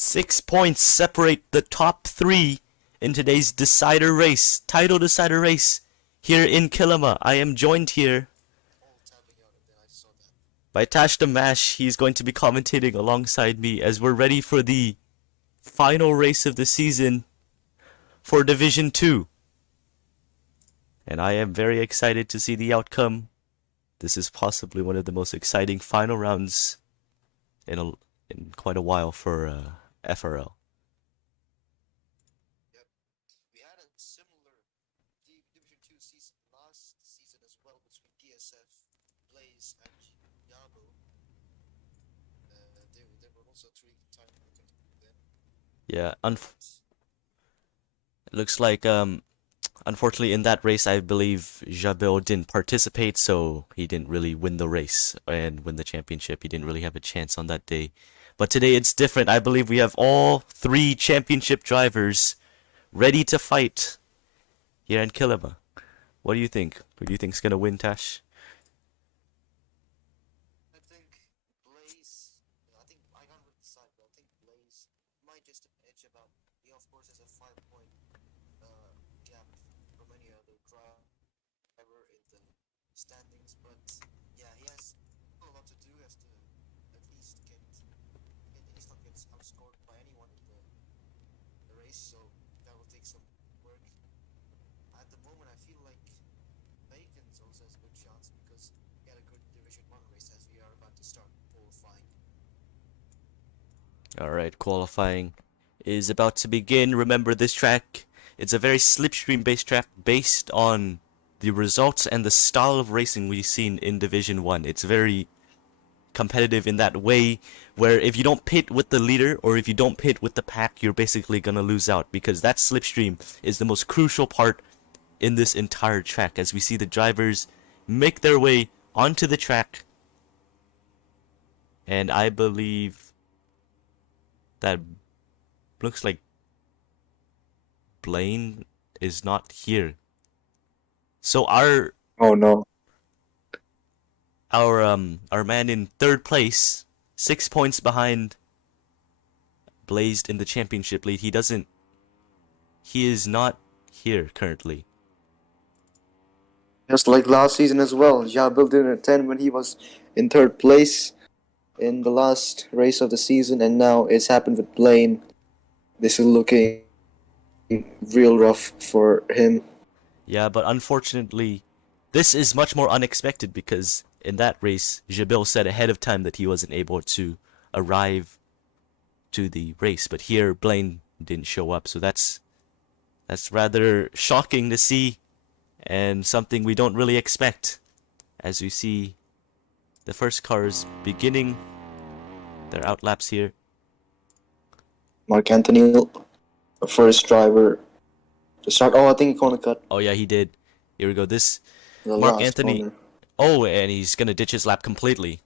6 points separate the top three in today's title decider race here in Kilima. I am joined here by Tash the Mash. He's going to be commentating alongside me as we're ready for the final race of the season for Division 2. And I am very excited to see the outcome. This is possibly one of the most exciting final rounds in quite a while for FRL. Yep. We had a similar Division 2 season last season as well between DSF, Blaze, and Yabo. They were also 3-time then. Yeah, it looks like unfortunately in that race I believe Jabel didn't participate, so he didn't really win the race and win the championship. He didn't really have a chance on that day. But today it's different. I believe we have all three championship drivers ready to fight here in Kilima. What do you think? Who do you think's gonna win, Tash? I think Blaze, I can't really decide, but I think Blaze might just edge about. He, of course, has a 5-point gap from any other driver in the standings, but yeah, he has a lot to do. He has to at least not get outscored by anyone in the race, so that will take some work. At the moment, I feel like Bacon's also has a good chance because he had a good Division 1 race as we are about to start qualifying. Alright, qualifying is about to begin. Remember, this track, it's a very slipstream based track based on the results and the style of racing we've seen in Division 1. It's very competitive in that way where if you don't pit with the leader or if you don't pit with the pack, you're basically gonna lose out, because that slipstream is the most crucial part in this entire track as we see the drivers make their way onto the track. And I believe that looks like Blaine is not here. So our man in third place, 6 points behind Blazed in the championship lead. He is not here currently. Just like last season as well, Jabil didn't attend when he was in third place in the last race of the season, and now it's happened with Blaine. This is looking real rough for him. Yeah, but unfortunately, this is much more unexpected because in that race, Jabil said ahead of time that he wasn't able to arrive to the race, but here Blaine didn't show up, so that's rather shocking to see and something we don't really expect as we see the first cars beginning their outlaps here. Mark Anthony, first driver to start. Oh, I think he caught a cut. Oh yeah, he did. Here we go. This The Mark last Anthony. corner. Oh, and he's gonna ditch his lap completely.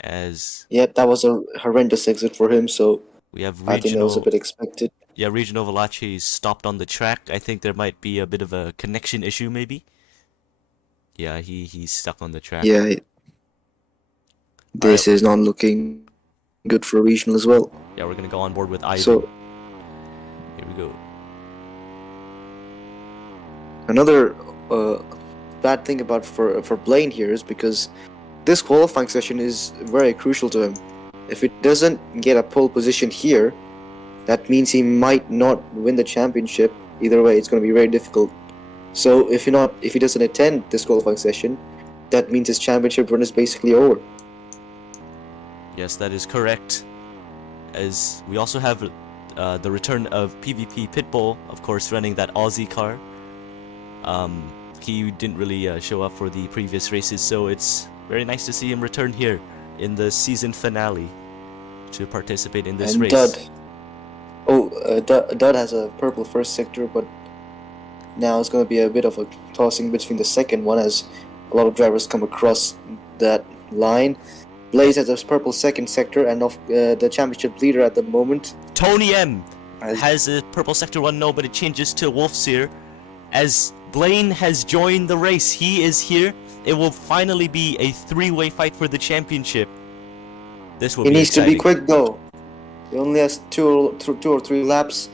As Yep, that was a horrendous exit for him, so we have I think that was a regional, bit expected. yeah, Regional Valachi stopped on the track. I think there might be a bit of a connection issue, maybe. Yeah, he's stuck on the track. Yeah, this is not looking good for regional as well. Yeah, we're gonna go on board with Ivan. So Here we go. another bad thing about for Blaine here is because this qualifying session is very crucial to him. If he doesn't get a pole position here, that means he might not win the championship. Either way, it's going to be very difficult. So if he doesn't attend this qualifying session, that means his championship run is basically over. Yes, that is correct. As we also have the return of PvP Pitbull, of course, running that Aussie car. He didn't really show up for the previous races, so it's very nice to see him return here in the season finale to participate in this And race. Dud has a purple first sector, but now it's going to be a bit of a tossing between the second one as a lot of drivers come across that line. Blaze has a purple second sector, and the championship leader at the moment, Tony M has a purple sector 1, no, but it changes to Wolfseer as Blaine has joined the race. He is here. It will finally be a three-way fight for the championship. This will he be needs exciting. to be quick though. He only has two or three laps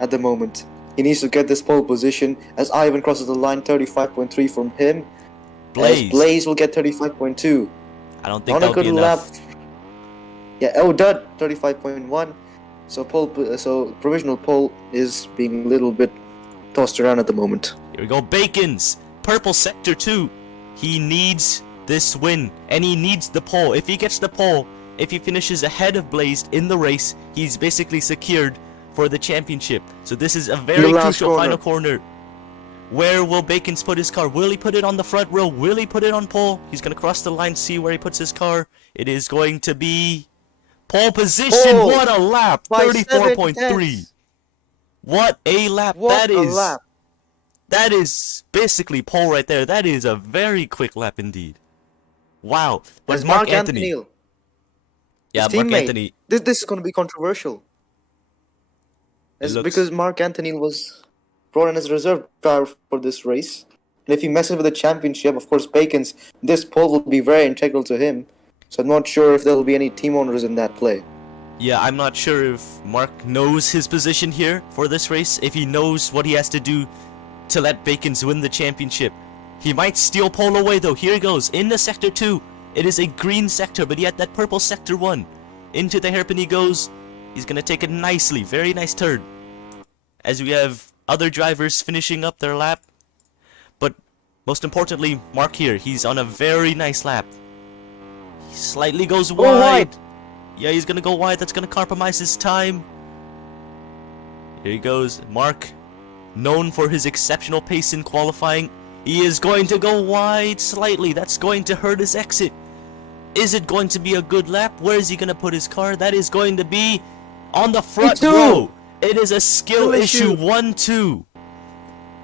at the moment. He needs to get this pole position as Ivan crosses the line, 35.3 from him. As Blaze will get 35.2. I don't think On that a would good be lap. enough. Yeah, oh, Dud, 35.1. So provisional pole is being a little bit tossed around at the moment. Here we go, Bacons, purple sector 2. He needs this win, and he needs the pole. If he gets the pole, if he finishes ahead of Blaze in the race, he's basically secured for the championship. So this is a very crucial final corner. Where will Bacons put his car? Will he put it on the front row? Will he put it on pole? He's going to cross the line, see where he puts his car. It is going to be pole position. Oh, what a lap! 34.3. What a lap! That is basically pole right there. That is a very quick lap indeed. Wow. But Mark Anthony. Yeah, Mark Anthony. This is going to be controversial. Because Mark Anthony was brought in as a reserve driver for this race. And if he messes with the championship, of course, Bacons, this pole will be very integral to him. So I'm not sure if there will be any team owners in that play. Yeah, I'm not sure if Mark knows his position here for this race. If he knows what he has to do to let Bacons win the championship. He might steal pole away though. Here he goes in the sector 2. It is a green sector, but he had that purple sector 1. Into the hairpin he goes. He's gonna take it nicely. Very nice turn. As we have other drivers finishing up their lap. But most importantly, Mark here. He's on a very nice lap. He slightly goes wide. Yeah, he's gonna go wide. That's gonna compromise his time. Here he goes. Mark, known for his exceptional pace in qualifying. He is going to go wide slightly. That's going to hurt his exit. Is it going to be a good lap? Where is he going to put his car? That is going to be on the front row. It is a skill issue 1-2.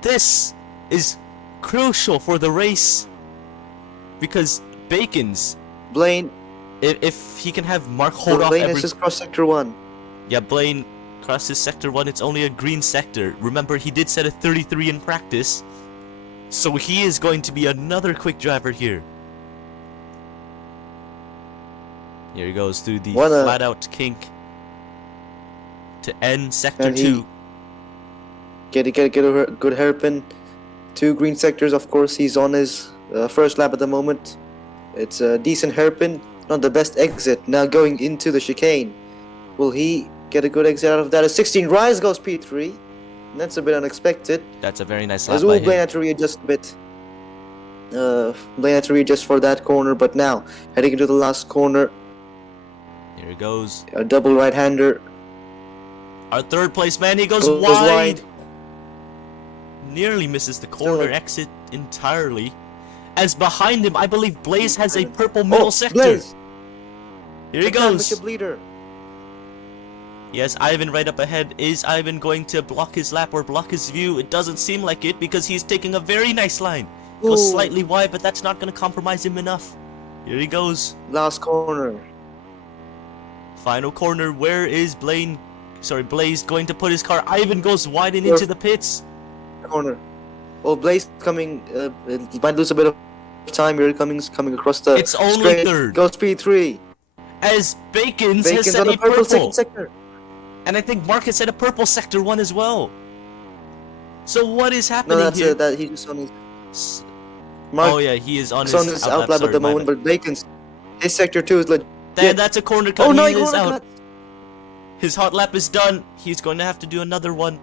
This is crucial for the race. Because Bacons, Blaine, if he can have Mark hold off Blaine is just cross sector 1. Yeah, Blaine crosses sector 1. It's only a green sector. Remember, he did set a 33 in practice. So he is going to be another quick driver here. Here he goes through the flat out kink to end sector 2. Get a good hairpin. 2 green sectors, of course. He's on his first lap at the moment. It's a decent hairpin, not the best exit. Now going into the chicane. Will he get a good exit out of that? A 16 rise goes P3. That's a bit unexpected. That's a very nice lap by him. Blaine had to readjust a bit. Blaine had to readjust for that corner, but now heading into the last corner. Here he goes. A double right-hander. Our third place man, he goes wide. Nearly misses the corner exit entirely. As behind him, I believe Blaze has a purple middle sector. Blaze. Here he goes. Leader. Yes, Ivan right up ahead. Is Ivan going to block his lap or block his view? It doesn't seem like it because he's taking a very nice line. Goes slightly wide, but that's not going to compromise him enough. Here he goes. Last corner. Final corner. Where is Blaze going to put his car? Ivan goes wide and into the pits. Corner. Oh, Blaze coming. He might lose a bit of time here. Coming across the. It's only third. Goes P3. As Bacons has set on a purple second sector. And I think Mark has set a purple sector 1 as well. So what is happening here? No, he's just on his. Mark, oh yeah, he is on his outlap at the moment, but Bacons, his sector 2 is legit. That's a corner cut. Oh no, he is out. His hot lap is done. He's going to have to do another one.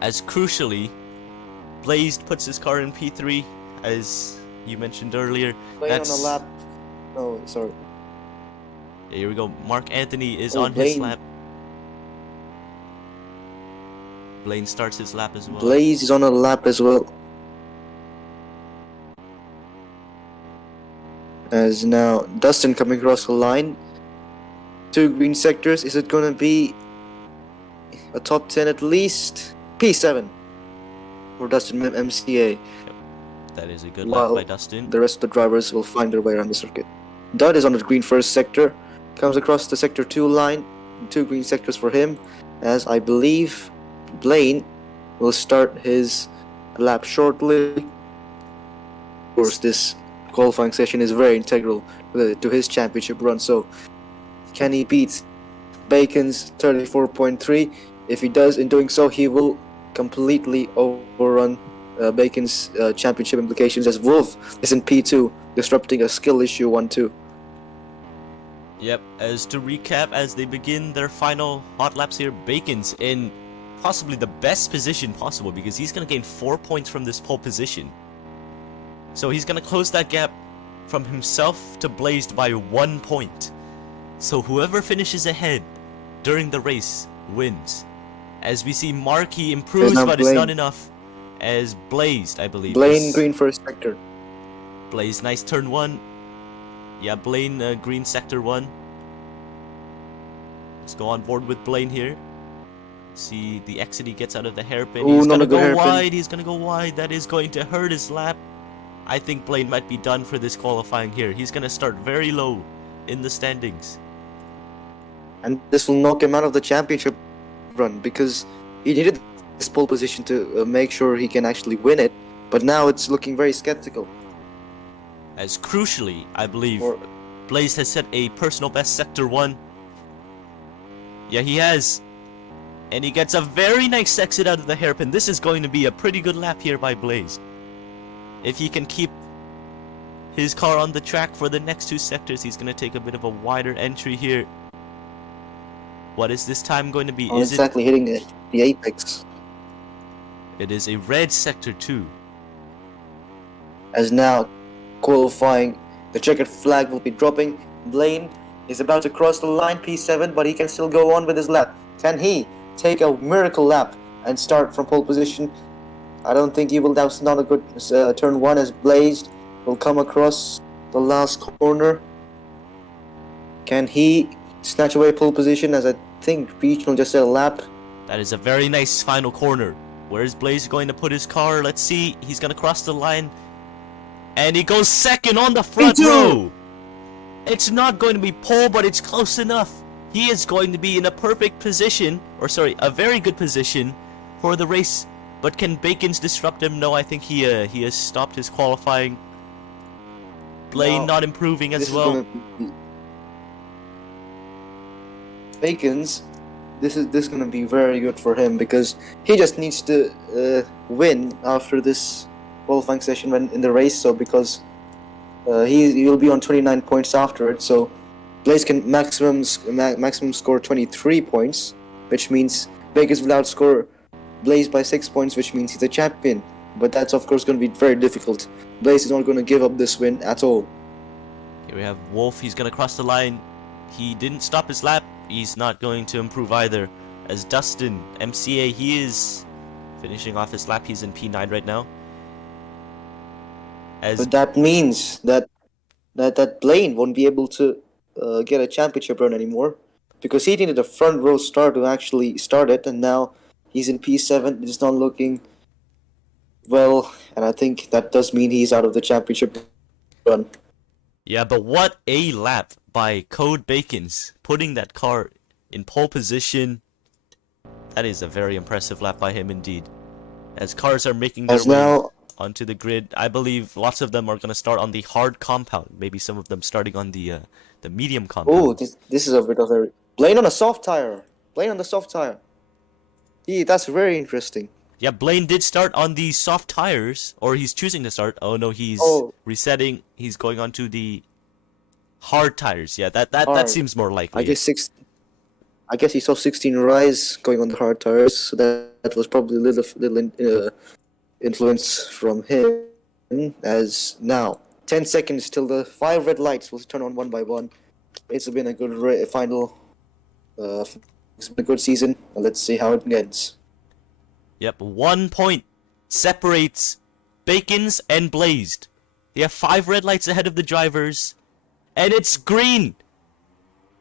As crucially, Blaze puts his car in P3, as you mentioned earlier. That's on a lap. Oh, sorry. Here we go. Mark Anthony is on his lap. Blaine starts his lap as well. Blaze is on a lap as well. As now Dustin coming across the line. 2 green sectors. Is it going to be a top 10 at least? P7 for Dustin MCA. That is a good lap by Dustin. The rest of the drivers will find their way around the circuit. Dud is on the green first sector. Comes across the sector 2 line. 2 green sectors for him. As I believe Blaine will start his lap shortly. Of course, this qualifying session is very integral to his championship run. So Can he beat Bacon's 34.3? If he does, in doing so, he will completely overrun Bacon's championship implications, as Wolf is in P2, disrupting a skill issue 1-2. Yep, as to recap, as they begin their final hot laps here, Bacon's in possibly the best position possible because he's going to gain 4 points from this pole position. So he's going to close that gap from himself to Blazed by 1 point. So whoever finishes ahead during the race wins. As we see Mark, he improves, but it's not enough. As Blazed, I believe. Blaine green first sector. Blaze, nice turn 1. Yeah, Blaine, green sector 1. Let's go on board with Blaine here. See the exit he gets out of the hairpin. He's gonna go wide. He's gonna go wide. That is going to hurt his lap. I think Blaine might be done for this qualifying here. He's gonna start very low in the standings. And this will knock him out of the championship run because he needed this pole position to make sure he can actually win it. But now it's looking very skeptical. As crucially, I believe, Blaze has set a personal best sector 1. Yeah, he has. And he gets a very nice exit out of the hairpin. This is going to be a pretty good lap here by Blaze. If he can keep his car on the track for the next 2 sectors, he's going to take a bit of a wider entry here. What is this time going to be? Is exactly hitting the apex. It is a red sector 2. As now qualifying, the checkered flag will be dropping. Blaine is about to cross the line, P7, but he can still go on with his lap. Can he take a miracle lap and start from pole position? I don't think he will. That's not a good turn 1, as Blazed will come across the last corner. Can he snatch away pole position, as I think Regional just said a lap? That is a very nice final corner. Where is Blaze going to put his car? Let's see. He's going to cross the line. And he goes second on the front row. It's not going to be pole, but it's close enough. He is going to be in a perfect position, or sorry, a very good position for the race. But can Bacon's disrupt him? No, I think he has stopped his qualifying. Blaine not improving as well. Bacon's, this is going to be very good for him because he just needs to win after this qualifying session when in the race. So because he will be on 29 points after it, so Blaze can maximum score 23 points, which means Bacon's will outscore Blaze by 6 points, which means he's a champion. But that's of course going to be very difficult. Blaze is not going to give up this win at all. Here we have Wolf. He's going to cross the line. He didn't stop his lap. He's not going to improve either. As Dustin, MCA, he is finishing off his lap. He's in P9 right now. But that means that Blaine won't be able to get a championship run anymore, because he needed a front row start to actually start it, and now he's in P7. It's not looking well, and I think that does mean he's out of the championship run. Yeah, but what a lap by Code Bacons, putting that car in pole position. That is a very impressive lap by him indeed. As cars are making their way onto the grid, I believe lots of them are going to start on the hard compound. Maybe some of them starting on the medium compound. Oh, this is a bit of a Blaine on a soft tire. Blaine on the soft tire. That's very interesting. Yeah, Blaine did start on the soft tires, or he's choosing to start. Oh no, he's resetting. He's going on to the hard tires. Yeah, that seems more likely. I guess he saw 16 rise going on the hard tires, so that was probably a little influence from him. As now 10 seconds till the 5 red lights will turn on one by one. It's been a good final. It's been a good season. Let's see how it ends. Yep, 1 point separates Bacons and Blazed. They have 5 red lights ahead of the drivers, and it's green.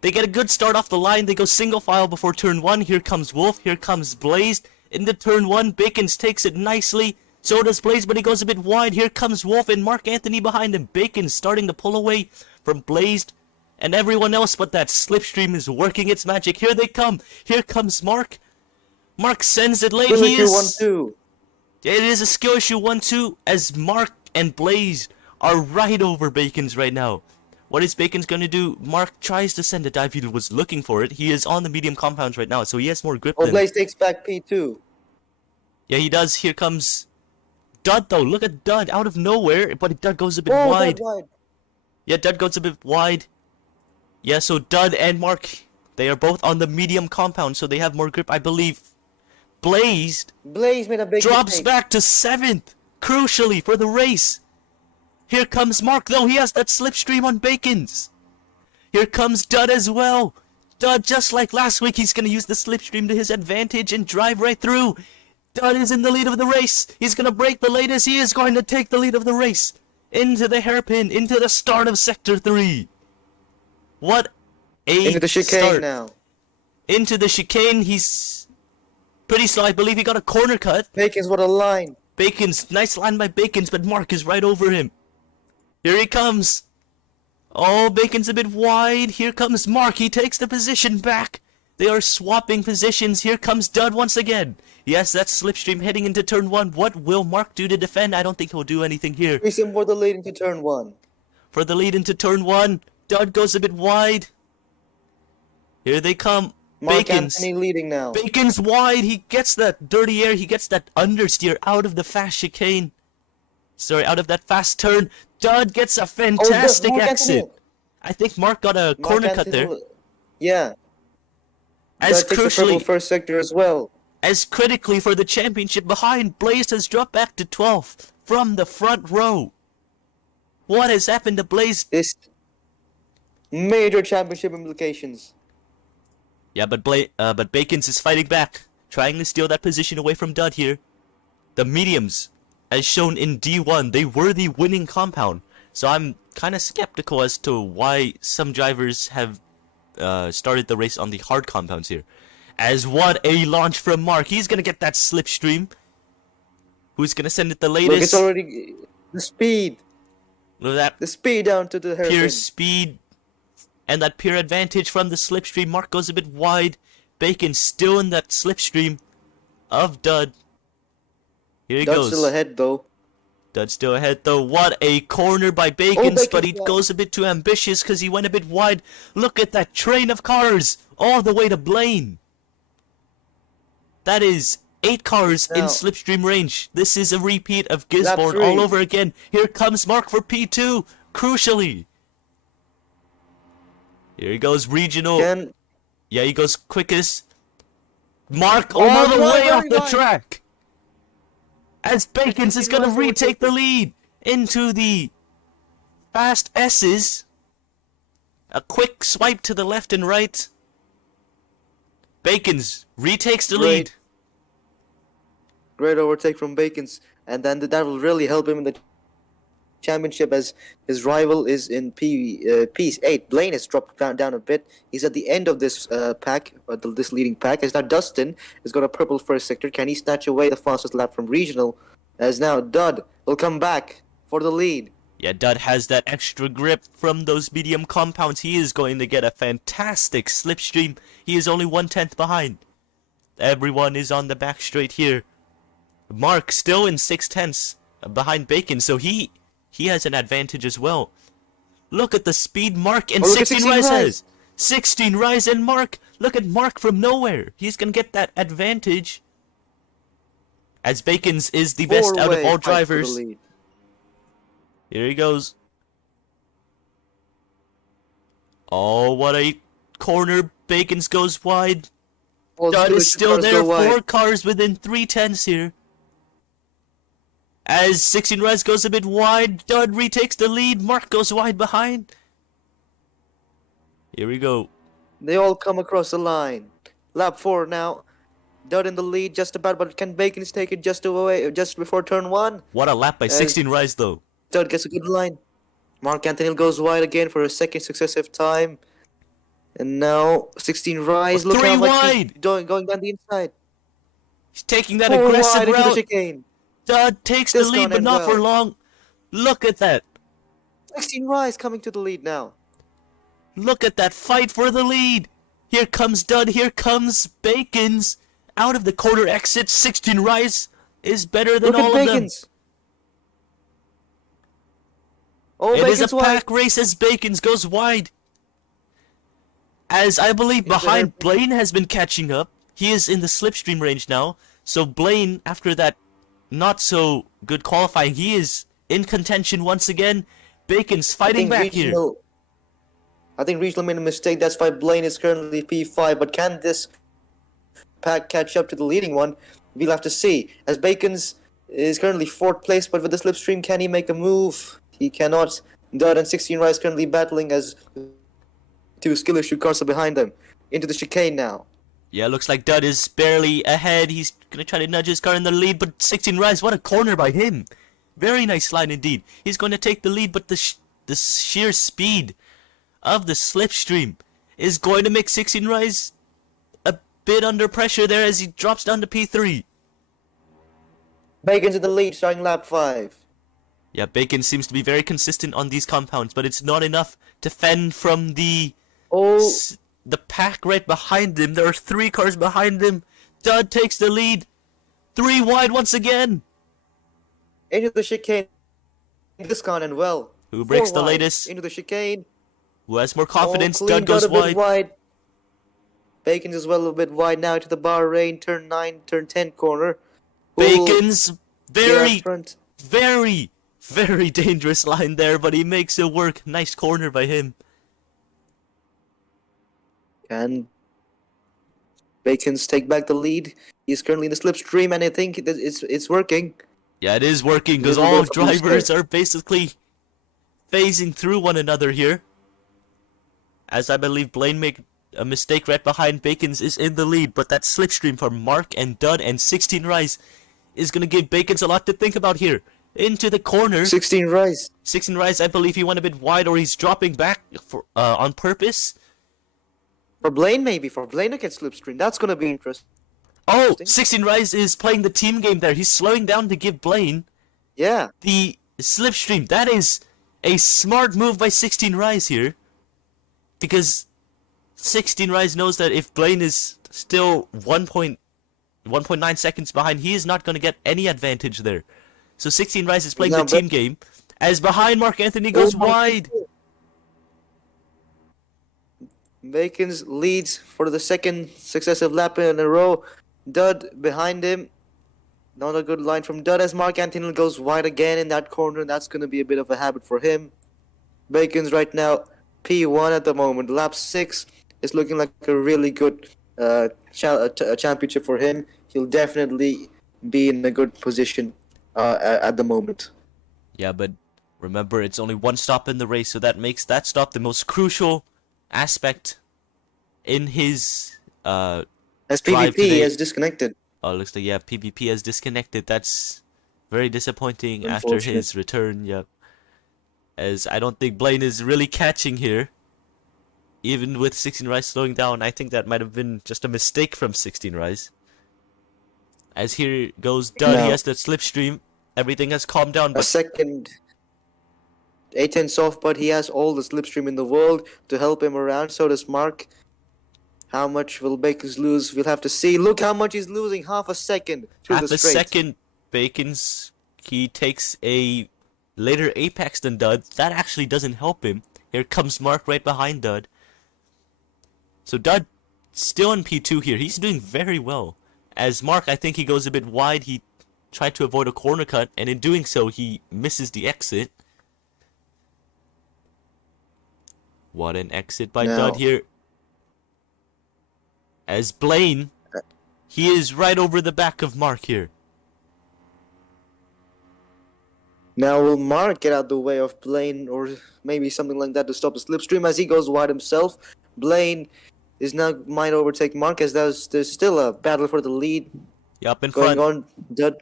They get a good start off the line. They go single file before turn 1. Here comes Wolf. Here comes Blazed. Into turn 1, Bacons takes it nicely. So does Blaze, but he goes a bit wide. Here comes Wolf and Mark Anthony behind him. Bacon starting to pull away from Blazed and everyone else, but that slipstream is working its magic. Here they come. Here comes Mark. Mark sends it late. He is 1-2. It is a skill issue 1-2 as Mark and Blaze are right over Bacons right now. What is Bacon's gonna do? Mark tries to send a dive. He was looking for it. He is on the medium compounds right now, so he has more grip Oh, than... Blaze takes back P2. Yeah, he does. Here comes Dud, though. Look at Dud out of nowhere, but Dud goes a bit Oh, wide. that wide. Yeah, Dud goes a bit wide. Yeah, so Dud and Mark, they are both on the medium compound, so they have more grip, I believe. Blazed Blaze made a big drops mistake. back to 7th, crucially for the race. Here comes Mark, though. He has that slipstream on Bacon's. Here comes Dud as well. Dud, just like last week, he's going to use the slipstream to his advantage and drive right through. Dud is in the lead of the race. He's going to break the latest. He is going to take the lead of the race. Into the hairpin, into the start of Sector 3. What a Into the chicane start. now. Into the chicane. He's pretty slow. I believe he got a corner cut. Bacon's what a line. Bacon's, nice line by Bacon's, but Mark is right over him. Here he comes. Oh, Bacon's a bit wide. Here comes Mark. He takes the position back. They are swapping positions. Here comes Dud once again. Yes, that's slipstream heading into turn 1. What will Mark do to defend? I don't think he'll do anything here. Reason for the lead into turn 1. For the lead into turn 1, Dud goes a bit wide. Here they come. Mark Bacon's. Anthony leading now. Bacon's wide. He gets that dirty air. He gets that understeer out of the fast chicane. Sorry, out of that fast turn. Dud gets a fantastic Mark exit. Anthony. I think Mark got a Mark corner cut there. Anthony- Yeah. As That takes the purple crucially, first sector as well. as critically for the championship behind, Blaze has dropped back to 12th from the front row. What has happened to Blaze? This major championship implications. Yeah, but Bacon's is fighting back, trying to steal that position away from Dud here. The mediums, as shown in D1, they were the winning compound. So I'm kind of skeptical as to why some drivers have started the race on the hard compounds here. As what a launch from Mark. He's going to get that slipstream. Who's going to send it the latest? Look, it's already the speed. Look at that The speed down to the hairpin. pure speed and that pure advantage from the slipstream. Mark goes a bit wide. Bacon still in that slipstream of Dud. Here he Dud's goes. still ahead though. Dud still ahead though. What a corner by Bacon's, but he Bacon's goes a bit too ambitious because he went a bit wide. Look at that train of cars all the way to Blaine. That is 8 cars in Now- slipstream range. This is a repeat of Lap Gisborne 3. all over again. Here comes Mark for P2, crucially. Here he goes, regional. Can Yeah, he goes quickest. Mark Oh, all Mark the wide, way off very the wide. track. As Bacons is going to Mark will retake take the it. lead into the fast S's. A quick swipe to the left and right. Bacons retakes the lead. great overtake from Bacon's, and then that will really help him in the championship as his rival is in P8. Blaine has dropped down a bit. He's at the end of this pack, or this leading pack. As now Dustin has got a purple first sector. Can he snatch away the fastest lap from regional? As now Dud will come back for the lead. Yeah, Dud has that extra grip from those medium compounds. He is going to get a fantastic slipstream. He is only 1/10 behind. Everyone is on the back straight here. Mark still in 6/10 behind Bacon, so he has an advantage as well. Look at the speed Mark and Oh, look at 16 Rise has. 16 Rise and Mark. Look at Mark from nowhere. He's going to get that advantage. As Bacon's is the best out of Four-way all fight for the drivers. lead. Here he goes. Oh, what a corner. Bacon's goes wide. All Dud two is still cars there. go wide. 4 cars within 3/10 here. As 16 Res goes a bit wide, Dud retakes the lead. Mark goes wide behind. Here we go. They all come across the line. Lap 4 now. Dud in the lead just about, but can Bacon's take it just before turn 1? What a lap by 16 Res though. Dud gets a good line. Mark Anthony goes wide again for a second successive time. And now 16 Rise. Look 3 how much wide. he's going down the inside. He's taking that 4 aggressive wide into the route. chicane. Dud takes the This lead, gone but end not well. for long. Look at that. 16 Rise coming to the lead now. Look at that fight for the lead. Here comes Dud. Here comes Bacon's. Out of the corner exit. 16 Rise is better than Look all at of them. Bacon's. Oh, It is a Bacon's wide. pack race as Bacons goes wide. As I believe Into the behind hairpin. Blaine has been catching up. He is in the slipstream range now. So Blaine, after that not so good qualifying, he is in contention once again. Bacon's fighting back here. I think Regional made a mistake. That's why Blaine is currently P5. But can this pack catch up to the leading one? We'll have to see. As Bacon's is currently 4th place, but with the slipstream, can he make a move? He cannot. Dud and 16 Rise currently battling as 2 skill issue cars are behind them. Into the chicane now. Yeah, looks like Dud is barely ahead. He's gonna try to nudge his car in the lead, but 16 Rise, what a corner by him. Very nice line indeed. He's going to take the lead, but the sheer speed of the slipstream is going to make 16 Rise a bit under pressure there as he drops down to P3. Bacon's in the lead, starting lap 5. Yeah, Bacon seems to be very consistent on these compounds, but it's not enough to fend from the pack right behind him. There are 3 cars behind him. Dud takes the lead. 3 wide once again. Into the chicane. Discount and well. Who breaks 4 the wide. latest? Into the chicane. Who has more confidence? Clean, Dud goes a bit wide. wide. Bacon's as well a bit wide now into the Bahrain turn 9, turn 10 corner. Bacon's very, front. very, very dangerous line there, but he makes it work. Nice corner by him. And Bacon's take back the lead. He's currently in the slipstream, and I think it's working. Yeah, it is working because all drivers are basically phasing through one another here. As I believe Blaine made a mistake right behind Bacon's is in the lead, but that slipstream for Mark and Dud and 16 Rise is going to give Bacon's a lot to think about here. Into the corner. 16 Rise. 16 Rise, I believe he went a bit wide or he's dropping back for on purpose. For Blaine, maybe. For Blaine against slipstream. That's going to be interesting. Oh, 16 Rise is playing the team game there. He's slowing down to give Blaine the slipstream. That is a smart move by 16 Rise here. Because 16 Rise knows that if Blaine is still 1.9 seconds behind, he is not going to get any advantage there. So 16 Rise is playing the team game. As behind Mark Anthony goes wide. Bacon's leads for the 2nd successive lap in a row. Dud behind him. Not a good line from Dud as Mark Anthony goes wide again in that corner. That's going to be a bit of a habit for him. Bacon's right now P1 at the moment. Lap 6 is looking like a really good championship for him. He'll definitely be in a good position at the moment. Yeah, but remember, it's only 1 stop in the race, so that makes that stop the most crucial aspect in his as PvP has disconnected. Oh, looks like, yeah, PvP has disconnected. That's very disappointing after his return, yep. As I don't think Blaine is really catching here. Even with 16 Rise slowing down, I think that might have been just a mistake from 16 Rise. As here goes Dud, he has the slipstream. Everything has calmed down. But a second A10 soft, but he has all the slipstream in the world to help him around. So does Mark. How much will Bacon's lose? We'll have to see. Look how much he's losing. Half a second through the straight. Half a second, Bacon's. He takes a later apex than Dud. That actually doesn't help him. Here comes Mark right behind Dud. So Dud still in P2 here. He's doing very well. As Mark, I think he goes a bit wide. He tried to avoid a corner cut, and in doing so, he misses the exit. What an exit by Dud here. As Blaine, he is right over the back of Mark here. Now will Mark get out the way of Blaine, or maybe something like that to stop the slipstream as he goes wide himself? Blaine is now might overtake Mark as there's still a battle for the lead. Yeah, up in going front. On, Dud.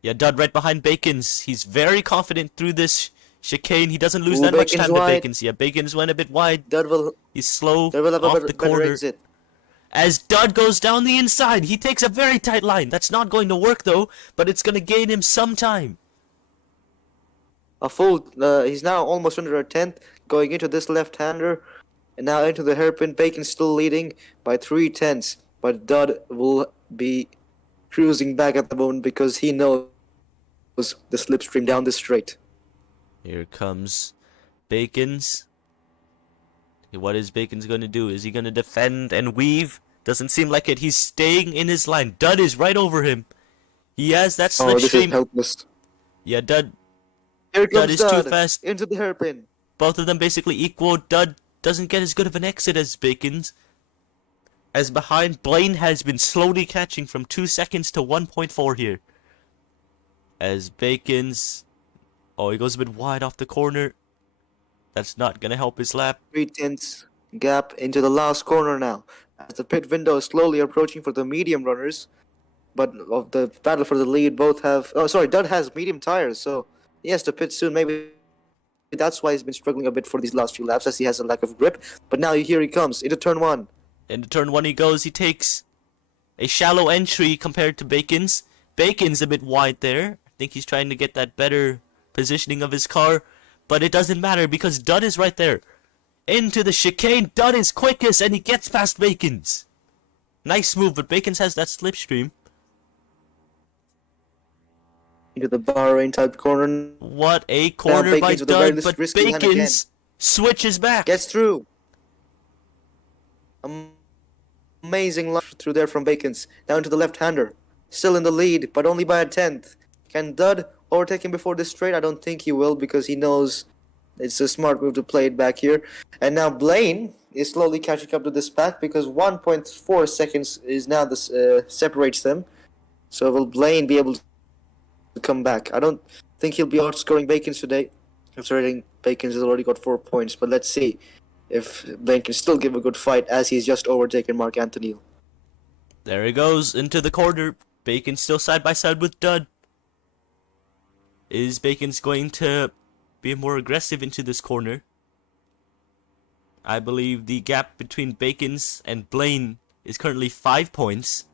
Yeah, Dud right behind Bacon's. He's very confident through this chicane. He doesn't lose that much time to Bacon's. Yeah, Bacon's went a bit wide. Dud will. He's slow Dud will have off a the corner. exit. As Dud goes down the inside, he takes a very tight line. That's not going to work though, but it's going to gain him some time. A full. He's now almost under a 10th, going into this left-hander, and now into the hairpin. Bacon's still leading by 3/10, but Dud will be cruising back at the moment because he knows the slipstream down the straight. Here comes Bacons. What is Bacons going to do? Is he going to defend and weave? Doesn't seem like it. He's staying in his line. Dud is right over him. He has that Oh, this is slipstream. helpless. Yeah, Dud Here comes is too Dud fast. into the hairpin. Both of them basically equal. Dud doesn't get as good of an exit as Bacons. As behind, Blaine has been slowly catching from 2 seconds to 1.4 here. As Bacons... Oh, he goes a bit wide off the corner. That's not going to help his lap. 3/10 gap into the last corner now. As the pit window is slowly approaching for the medium runners. But of the battle for the lead, both have... Oh, sorry, Dud has medium tires, so he has to pit soon. Maybe that's why he's been struggling a bit for these last few laps, as he has a lack of grip. But now here he comes, into turn 1. Into turn 1 he goes. He takes a shallow entry compared to Bacons. Bacons a bit wide there. I think he's trying to get that better positioning of his car. But it doesn't matter because Dud is right there. Into the chicane. Dud is quickest and he gets past Bacons. Nice move, but Bacons has that slipstream. Into the Bahrain type corner. What a corner by Dud, but Bacons switches back. Gets through. Amazing luck through there from Bacons. Down to the left-hander. Still in the lead, but only by a 10th. Can Dud overtake him before this straight? I don't think he will, because he knows it's a smart move to play it back here. And now Blaine is slowly catching up to this pack, because 1.4 seconds is now separates them. So will Blaine be able to come back? I don't think he'll be outscoring Bacons today, considering Bacons has already got 4 points. But let's see if Blaine can still give a good fight, as he's just overtaken Mark Anthony. There he goes into the corner. Bacon still side by side with Dud. Is Bacon's going to be more aggressive into this corner? I believe the gap between Bacons and Blaine is currently 5 points.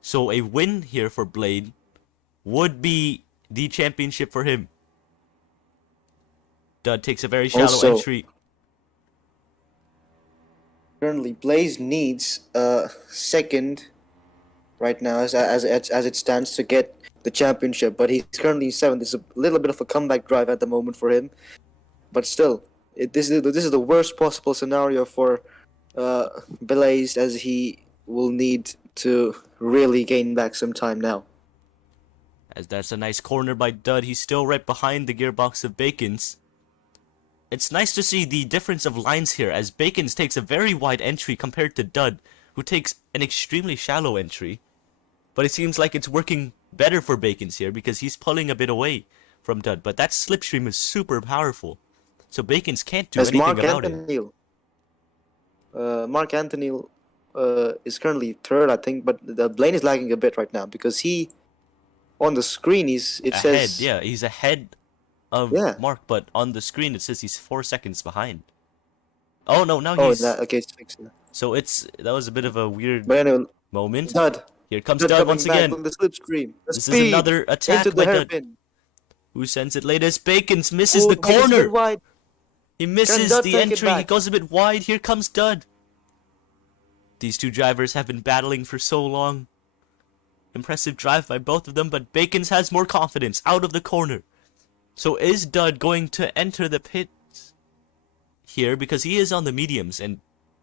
So a win here for Blaine would be the championship for him. Dud takes a very shallow entry. Currently, Blaze needs a second right now as it stands to get the championship, but he's currently 7th. It's a little bit of a comeback drive at the moment for him, but still, this is the worst possible scenario for Blaze, as he will need to really gain back some time now. As that's a nice corner by Dud. He's still right behind the gearbox of Bacons. It's nice to see the difference of lines here, as Bacons takes a very wide entry compared to Dud, who takes an extremely shallow entry. But it seems like it's working better for Bacons here, because he's pulling a bit away from Dud. But that slipstream is super powerful, so Bacons can't do anything about it. Mark Anthony is currently 3rd, I think, but Blaine is lagging a bit right now, because he, on the screen, it says... Yeah, he's ahead of Mark, but on the screen it says he's 4 seconds behind. Oh no, now he's... okay, it's fixed now. So that was a bit of a weird moment. Dud. Here comes Dud once again. The slipstream. This is another attack by Dud. Who sends it latest? Bacons misses the corner. He misses the entry. He goes a bit wide. Here comes Dud. These two drivers have been battling for so long. Impressive drive by both of them, but Bacons has more confidence out of the corner. So is Dud going to enter the pits here? Because he is on the mediums, and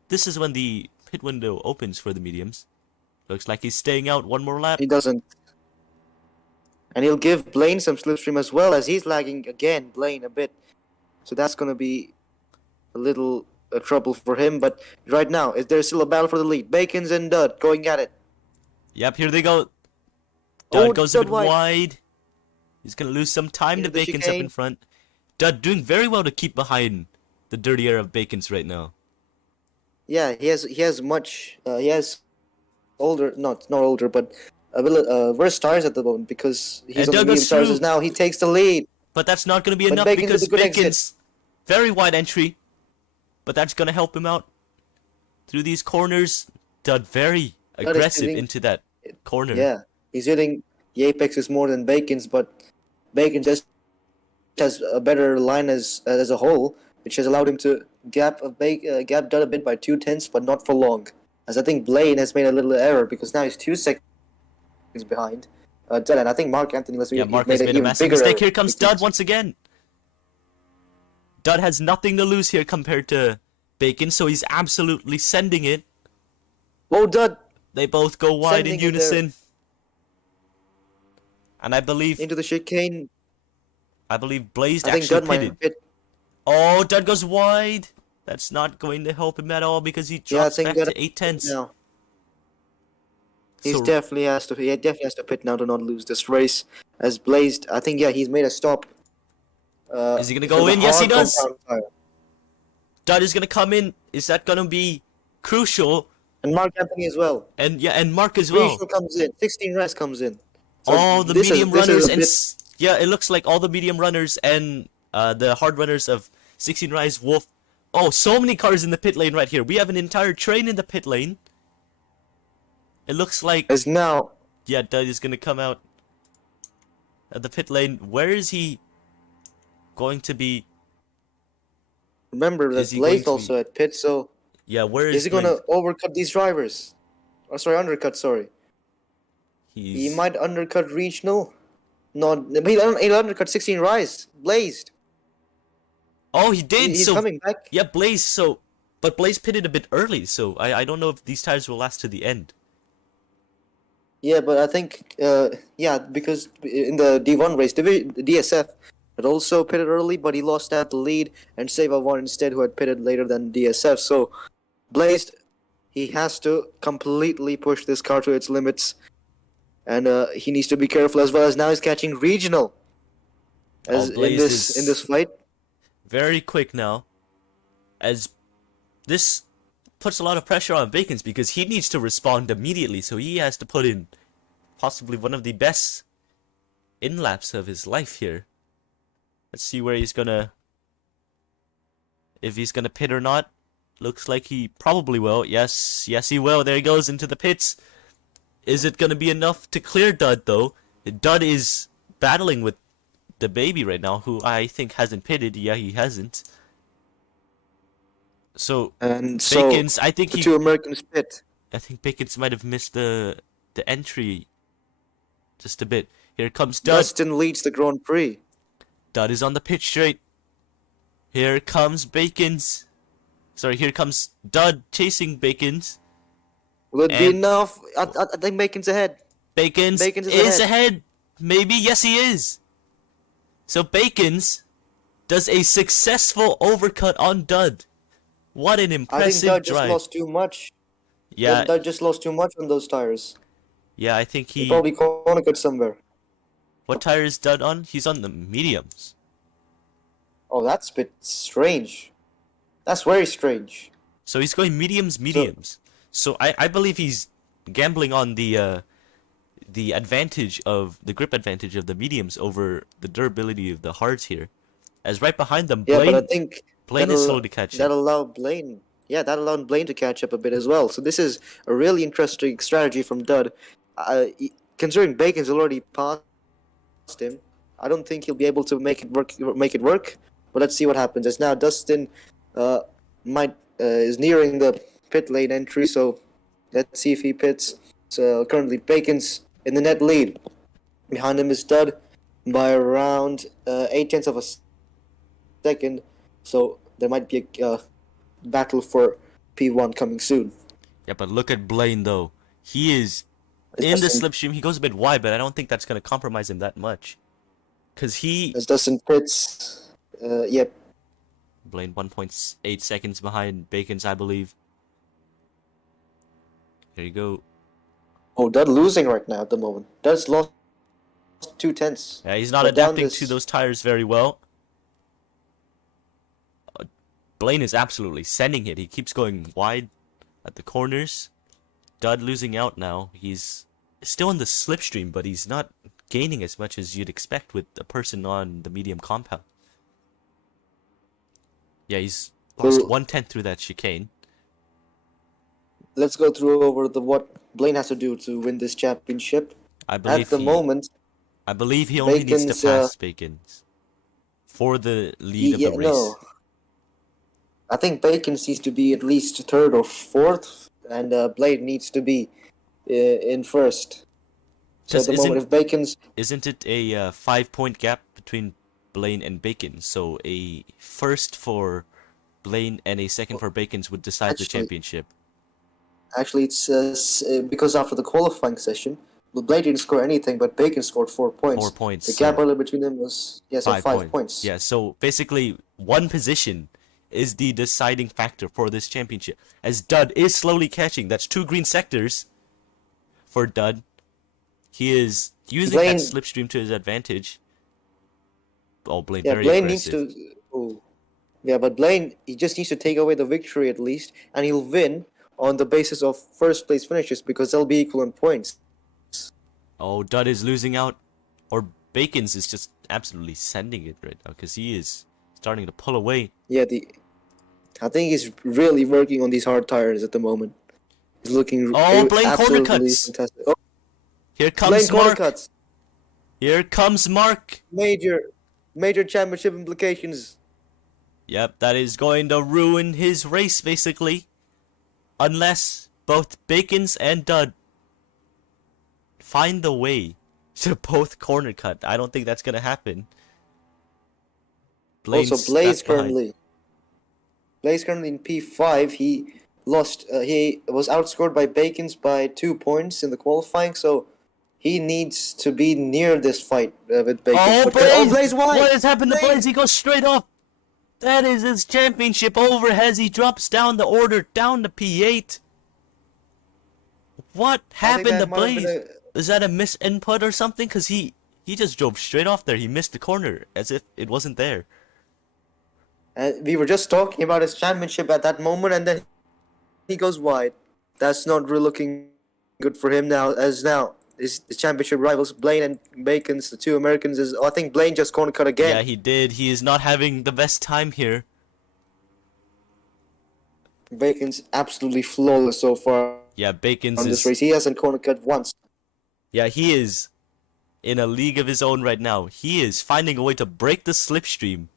this is when the pit window opens for the mediums. Looks like he's staying out one more lap. He doesn't. And he'll give Blaine some slipstream as well, as he's lagging again, Blaine, a bit. So that's going to be a little trouble for him. But right now, there's still a battle for the lead. Bacons and Dud going at it. Yep, here they go. Dud goes a bit wide. He's going to lose some time to Bacons up in front. Dud doing very well to keep behind the dirty air of Bacons right now. Yeah, he has older, not older, but worse tires at the moment, because he's on the medium tires now. He takes the lead. But that's not going to be enough, because Bacons, very wide entry. But that's going to help him out through these corners. Dud very aggressive into that corner. Yeah, he's hitting the apexes more than Bacons, but Bacon just has a better line as a whole, which has allowed him to gap Dud a bit by 2/10, but not for long. As I think Blaine has made a little error, because now he's 2 seconds behind Dud, and I think Mark Anthony has made a massive mistake. Here comes Dud once again. Dud has nothing to lose here compared to Bacon, so he's absolutely sending it. Oh, Dud They both go wide in sending it there unison. And I believe into the chicane. Blazed I think actually Dud pitted. might pit. Oh, Dud goes wide. That's not going to help him at all because he Yeah, I drops think back Dud to 8/10. now. He So definitely has to. He definitely has to pit now to not lose this race. As Blazed, I think he's made a stop. is he gonna For go the in? Yes, he hard does. compound tire. Dud is gonna come in. Is that gonna be crucial? And Mark Anthony as well. And yeah, and Mark as well. Regional comes in. 16 Rice comes in. So All the this medium is runners a and bit. yeah, it looks like all the medium runners and the hard runners of 16 Rise Wolf. Oh, so many cars in the pit lane right here. We have an entire train in the pit lane. It looks like As now. yeah, Dud is gonna come out at the pit lane. Where is he going to be? Remember Is that he going Blazed to also at pit, so Yeah, where is is he Blaze? gonna overcut these drivers? Oh, sorry, undercut. Sorry, he He's might undercut regional. No, he'll undercut 16 Rise. Blazed. oh, he did. He's So coming back. yeah, Blaze. So but Blaze pitted a bit early, so I don't know if these tires will last to the end. Yeah, but I think yeah, because in the D1 race, DSF had also pitted early, but he lost out the lead, and Seva won instead, who had pitted later than DSF. So Blazed, he has to completely push this car to its limits, and he needs to be careful as well as now he's catching regional. As in Blaze this is fight, very quick now, as this puts a lot of pressure on Bacons because he needs to respond immediately, so he has to put in possibly one of the best in-laps of his life here. Let's see where he's gonna, if he's gonna pit or not. Looks like he probably will. Yes, yes he will. There he goes into the pits. Is it gonna be enough to clear Dud though? Dud is battling with the baby right now, who I think hasn't pitted. Yeah, he hasn't. So and so Bacons, I think the two Americans pit. I think Bacons might have missed the entry just a bit. Here comes Dud. Dustin leads the Grand Prix. Dud is on the pitch straight. Here comes Bacons. Sorry, here comes Dud chasing Bacons. Will it be And- enough? I think Bacon's ahead. Bacons, Bacons is is ahead. ahead. Maybe, yes he is. So Bacons does a successful overcut on Dud. What an I think impressive Dud just drive. lost too much. Yeah, Dud just lost too much on those tires. yeah, I think He he... probably cornered somewhere. What tire is Dud on? He's on the mediums. Oh, that's a bit strange. That's very strange. So he's going mediums. So I believe he's gambling on the advantage of the grip advantage of the mediums over the durability of the hards here. As right behind them, Yeah, Blaine, but I think Blaine is slowly catching. that allowed Blaine. Yeah, that allowed Blaine to catch up a bit as well. So this is a really interesting strategy from Dud. Considering Bacon's already passed him, I don't think he'll be able to make it work. But let's see what happens. As now Dustin is nearing the pit lane entry, so let's see if he pits. So currently Bacon's in the net lead. Behind him is Dud by around 8/10 of a second. So there might be a battle for P1 coming soon. Yeah, but look at Blaine though. He is As in the Dustin- slipstream. He goes a bit wide, but I don't think that's gonna compromise him that much. Cause As Dustin pits, yep. Blaine 1.8 seconds behind Bacon's, I believe. Here you go. Oh, Dud losing right now at the moment. Dud's lost 2/10. Yeah, he's not But down adapting this- to those tires very well. Blaine is absolutely sending it. He keeps going wide at the corners. Dud losing out now. He's still in the slipstream, but he's not gaining as much as you'd expect with a person on the medium compound. Yeah, he's lost Well- 1/10 through that chicane. Let's go through over what Blaine has to do to win this championship. I believe At the moment, I believe he only needs to Bacon's, pass Bacon's for the lead of the race. no. I think Bacon needs to be at least third or fourth, and Blaine needs to be in first. So at Just the moment, if Bacon's Isn't it a 5-point gap between Blaine and Bacon. So a first for Blaine and a second for Bacons would decide the Actually, championship. actually, it's because after the qualifying session, Blade didn't score anything, but Bacon scored 4 4 points. points. The So gap earlier between them was 5 5 points. points. Yeah, so basically one position is the deciding factor for this championship. As Dud is slowly catching, that's 2 green sectors for Dud. He is using that Blaine, slipstream to his advantage. Oh, Blaine, yeah, very Blaine needs aggressive. to. Oh, yeah, but Blaine, he just needs to take away the victory at least, and he'll win on the basis of first place finishes because they'll be equal in points. Oh, Dud is losing out. Or Bacons is just absolutely sending it right now because he is starting to pull away. Yeah, I think he's really working on these hard tires at the moment. He's looking Oh, Blaine corner absolutely cuts. fantastic. Oh, Here Blaine comes corner Mark. cuts. Here comes Mark. Major championship implications. Yep, that is going to ruin his race basically. Unless both Bacons and Dud find the way to both corner cut. I don't think that's going to happen. Blaine's Also, Blaze stuck behind. currently in P5. He lost. He was outscored by Bacons by 2 points in the qualifying, so he needs to be near this fight with Bacons. Oh, Blaze wide! What has happened to Blaze! Blaze? He goes straight off. That is his championship over as he drops down the order, down to P8. What happened to Blaze? Is that a misinput or something? Because he just drove straight off there. He missed the corner as if it wasn't there. We were just talking about his championship at that moment, and then he goes wide. That's not really looking good for him now. His championship rivals Blaine and Bacons, the 2 Americans, I think Blaine just corner cut again. Yeah, he did. He is not having the best time here. Bacon's absolutely flawless so far. Yeah, Bacons on this is. race. He hasn't corner cut once. Yeah, he is in a league of his own right now. He is finding a way to break the slipstream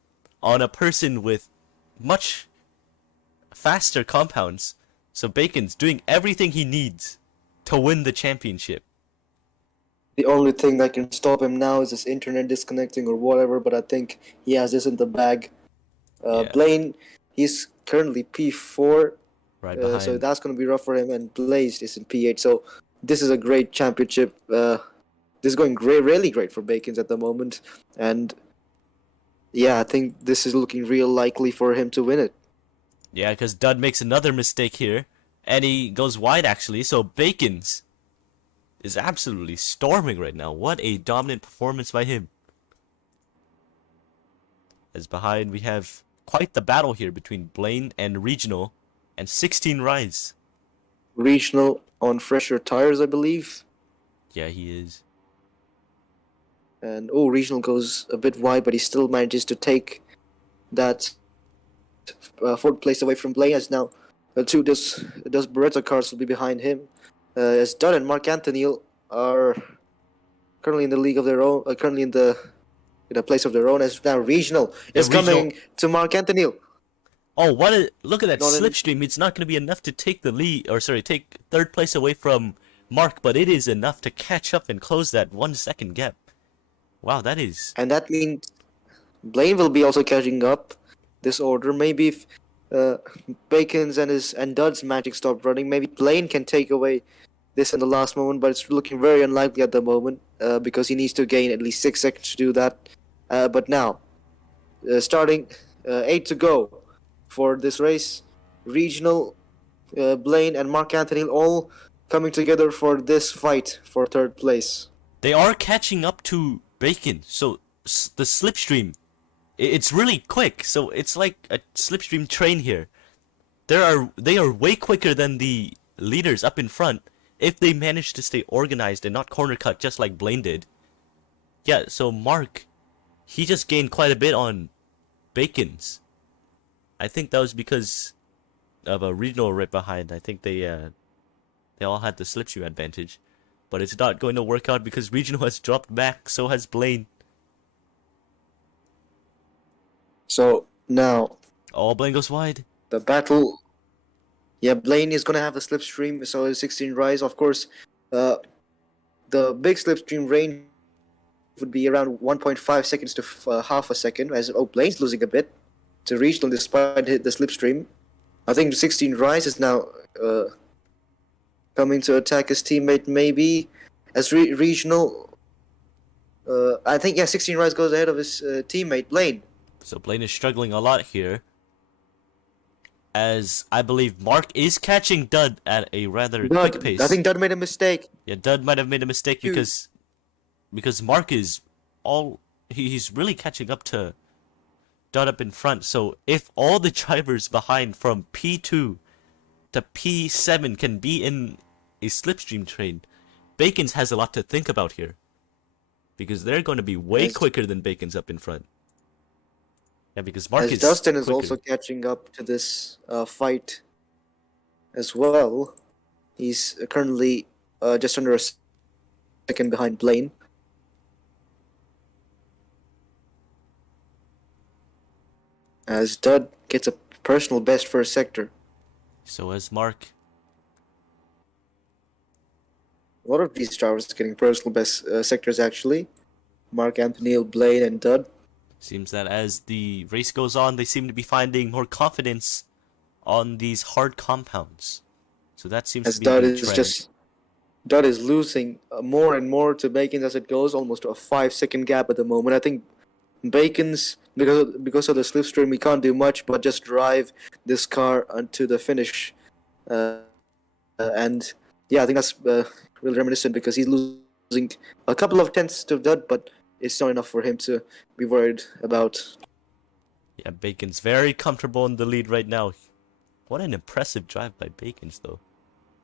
on a person with much faster compounds. So Bacon's doing everything he needs to win the championship. The only thing that can stop him now is his internet disconnecting or whatever, but I think he has this in the bag. Yeah. Blaine, he's currently P4, Right behind. so that's going to be rough for him, and Blaze is in P8, so this is a great championship. This is going really great for Bacons at the moment, and yeah, I think this is looking real likely for him to win it. Yeah, because Dud makes another mistake here, and he goes wide actually, so Bacons is absolutely storming right now. What a dominant performance by him. As behind we have quite the battle here between Blaine and Regional and 16 Rise. Regional on fresher tires, I believe. Yeah, he is. And Regional goes a bit wide, but he still manages to take that 4th place away from Blaine. As now, two those Beretta cars will be behind him. As Dunn and Mark Anthony are currently in the league of their own, currently in a place of their own. As now Regional is coming to Mark Anthony. Oh, look at that slipstream. It's not going to be enough to take the lead, or sorry, take 3rd place away from Mark, but it is enough to catch up and close that 1 second gap. Wow, that is. And that means Blaine will be also catching up this order. Maybe if Bacon's and Dud's magic stop running, maybe Blaine can take away this in the last moment, but it's looking very unlikely at the moment because he needs to gain at least 6 seconds to do that. But now, starting 8 to go for this race, Regional, Blaine and Mark Anthony all coming together for this fight for 3rd place. They are catching up to Bacon, so the slipstream, it's really quick, so it's like a slipstream train here. They are way quicker than the leaders up in front if they manage to stay organized and not corner cut just like Blaine did. Yeah, so Mark, he just gained quite a bit on Bacon's. I think that was because of a Regional right behind. I think they all had the slipstream advantage. But it's not going to work out because Regional has dropped back, so has Blaine. So now... Oh, Blaine goes wide. The battle... Yeah, Blaine is going to have the slipstream, so is 16 Rise. Of course, the big slipstream range would be around 1.5 seconds to half a second, as Blane's losing a bit to regional despite hit the slipstream. I think 16 Rise is now coming to attack his teammate, maybe as regional. I think, yeah, 16 Rise goes ahead of his teammate Blaine. So Blaine is struggling a lot here, as I believe Mark is catching Dud at a rather quick pace. I think Dud made a mistake. Yeah, Dud might have made a mistake because Mark is he's really catching up to Dud up in front. So if all the drivers behind from P2 to P7 can be in a slipstream train, Bacons has a lot to think about here, because they're going to be way quicker than Bacons up in front. Yeah, because Mark is Dustin is quicker. also catching up to this fight as well. He's currently just under a second behind Blaine. As Dud gets a personal best for a sector. So as Mark. A lot of these drivers are getting personal best sectors actually. Mark Anthony, Blaine, and Dud. Seems that as the race goes on, they seem to be finding more confidence on these hard compounds. So that seems as to be Dud the is trend. Dud is losing more and more to Bacons as it goes, almost to a 5-second gap at the moment. I think Bacons, because of the slipstream, he can't do much but just drive this car onto the finish. And yeah, I think that's really reminiscent, because he's losing a couple of tenths to Dud, but it's not enough for him to be worried about. Yeah, Bacon's very comfortable in the lead right now. What an impressive drive by Bacon's, though.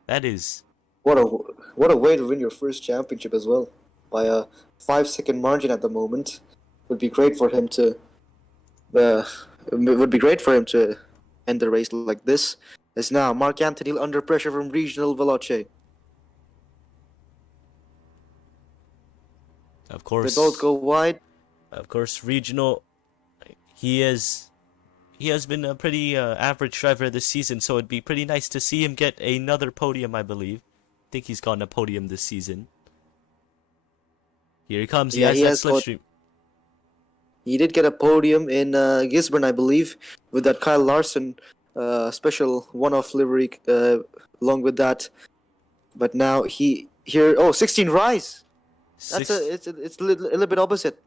That is... What a way to win your first championship as well. By a 5-second margin at the moment. Would be great for him to... would be great for him to end the race like this. As now, Mark Anthony under pressure from Regional Veloce. Of course... They both go wide. Of course, Regional... He has been a pretty average driver this season, so it'd be pretty nice to see him get another podium, I believe. I think he's gotten a podium this season. Here he comes. He has that slipstream. He did get a podium in Gisborne, I believe, with that Kyle Larson special one-off livery along with that. But now here 16 Rise. It's a little bit opposite.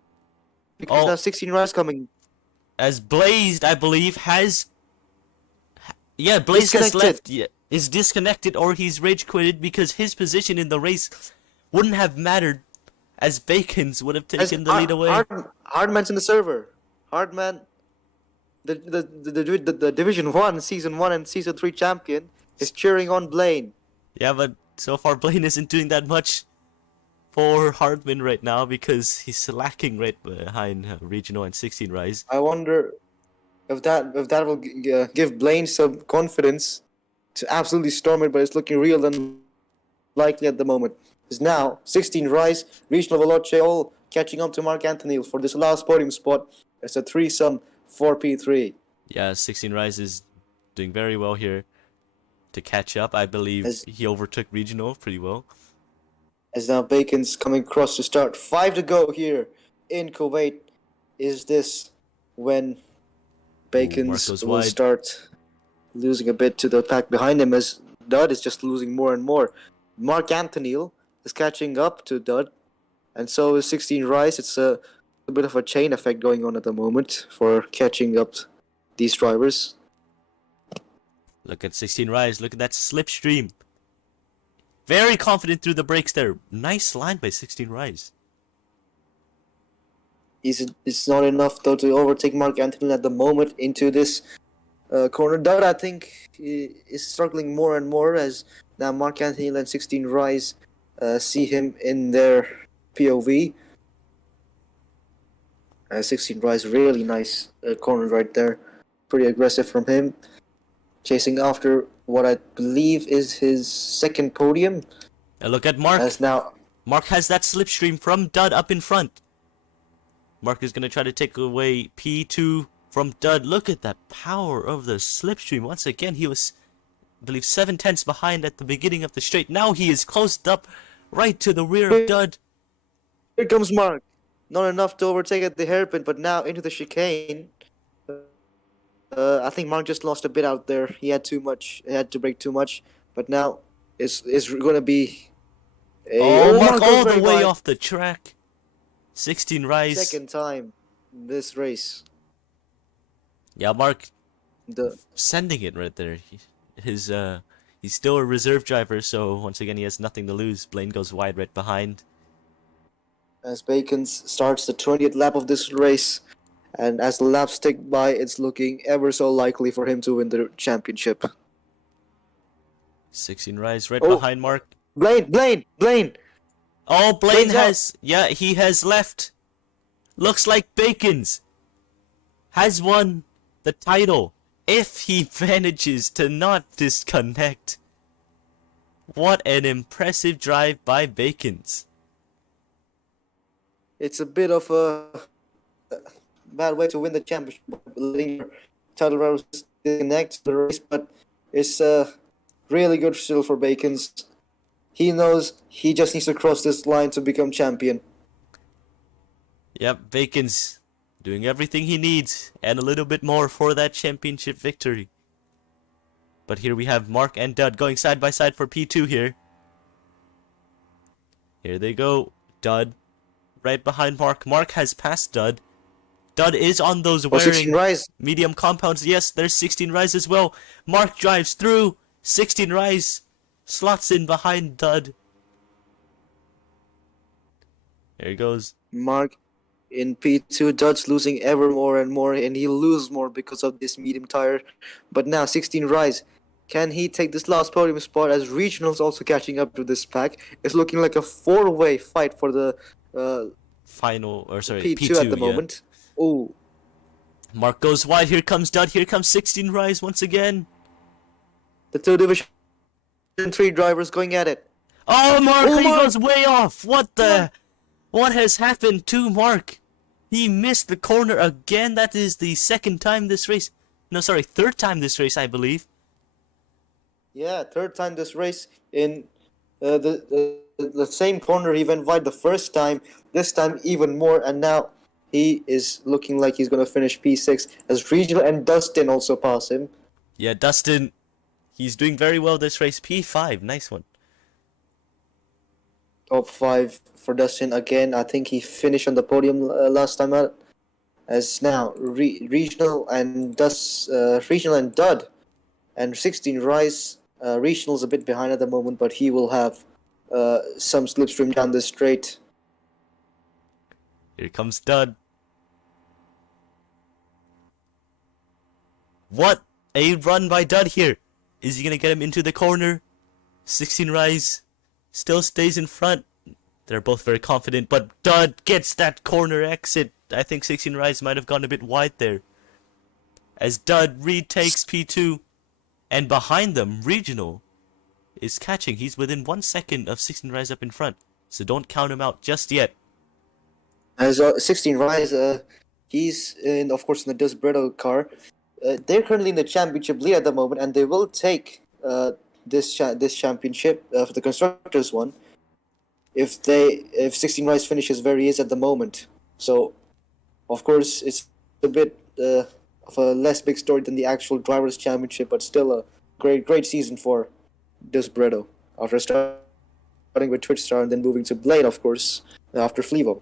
Because now 16 Rise coming. As Blazed, I believe, has... Yeah, Blaze has left. Yeah, is disconnected, or he's rage quitted, because his position in the race wouldn't have mattered, as Bacon's would have taken the lead away. Hardman's in the server. Hardman, the Division 1, Season 1 and Season 3 champion, is cheering on Blaine. Yeah, but so far Blaine isn't doing that much for Hardman right now, because he's slacking right behind Regional and 16 Rise. I wonder if that will give Blaine some confidence to absolutely storm it, but it's looking real unlikely at the moment. Is now 16 Rise, Regional Veloce all catching up to Mark Anthony for this last podium spot. It's a threesome for P3. Yeah, 16 Rise is doing very well here to catch up. I believe he overtook Regional pretty well. As now Bacon's coming across to start. 5 to go here in Kuwait. Is this when Bacon's will start losing a bit to the pack behind him, as Dud is just losing more and more. Mark Anthony is catching up to Dud, and so is 16 Rise. It's a bit of a chain effect going on at the moment for catching up these drivers. Look at 16 Rise. Look at that slipstream. Very confident through the brakes there. Nice line by 16 Rise. It's not enough though to overtake Mark Anthony at the moment into this corner. Dud, I think, is struggling more and more, as now Mark Anthony and 16 Rise see him in their POV. 16 Rise, really nice corner right there. Pretty aggressive from him. Chasing after what I believe is his second podium. And look at Mark. As now Mark has that slipstream from Dud up in front. Mark is going to try to take away P2 from Dud. Look at that power of the slipstream. Once again, he was, I believe, 7 tenths behind at the beginning of the straight. Now he is closed up right to the rear of Dud. Here comes Mark. not enough to overtake at the hairpin, but now into the chicane. I think Mark just lost a bit out there. He had too much. He had to break too much. But now it's going to be a. Oh, Oh, Mark Mark goes all the very way wide. off the track. 16 rise. Second time this race. Yeah, Mark The sending it right there. He's still a reserve driver, so once again he has nothing to lose. Blaine goes wide right behind. as Bacons starts the 20th lap of this race, and as the laps tick by, it's looking ever so likely for him to win the championship. 16 rise right Oh. behind Mark. Blaine! Oh, Blaine Blaine's out. has, yeah, he has left. Looks like Bacons has won the title if he manages to not disconnect. What an impressive drive by Bacons. It's a bit of a bad way to win the championship, letting your title rivals disconnect the race, but it's really good still for Bacons. He knows he just needs to cross this line to become champion. Yep, Bacons doing everything he needs and a little bit more for that championship victory. But here we have Mark and Dud going side by side for P2 here. Here they go. Dud right behind Mark. Mark has passed Dud. Dud is on those Oh, 16 wearing rise. medium compounds. Yes, there's 16 rise as well. Mark drives through. 16 rise slots in behind Dud. There he goes. Mark in P2, Dud's losing ever more and more, and he'll lose more because of this medium tire. But now 16 rise. Can he take this last podium spot as regionals also catching up to this pack? It's looking like a four-way fight for the Final, or sorry, P2 P2 at the yeah. moment. Oh, Mark goes wide. Here comes Dud. Here comes 16 rise once again. the two Division 3 drivers going at it. Oh, Mark, Oh, he Mark! goes way off. What the? What has happened to Mark? He missed the corner again. That is the second time this race. No, sorry, third time this race, I believe. Yeah, third time this race in the same corner. He went wide the first time. This time even more, and now he is looking like he's gonna finish P6 as regional and Dustin also pass him. Yeah, Dustin, he's doing very well this race. P5, nice one. Top 5 for Dustin again. I think he finished on the podium last time out. As now regional and regional and Dud and 16 rise. Regional's a bit behind at the moment, but he will have some slipstream down this straight. Here comes Dud. What a run by Dud here. Is he going to get him into the corner? 16 rise still stays in front. They're both very confident, but Dud gets that corner exit. I think 16 rise might have gone a bit wide there. As Dud retakes P2. And behind them, regional is catching. He's within 1 second of 16 rise up in front. So don't count him out just yet. As 16 rise, he's in, of course, in the Desbredo car. They're currently in the championship lead at the moment, and they will take this championship for the constructors one if 16 rise finishes where he is at the moment. So, of course, it's a bit of a less big story than the actual drivers' championship, but still a great season for Desbredo after starting with Twitchstar and then moving to Blade, of course, after Flevo.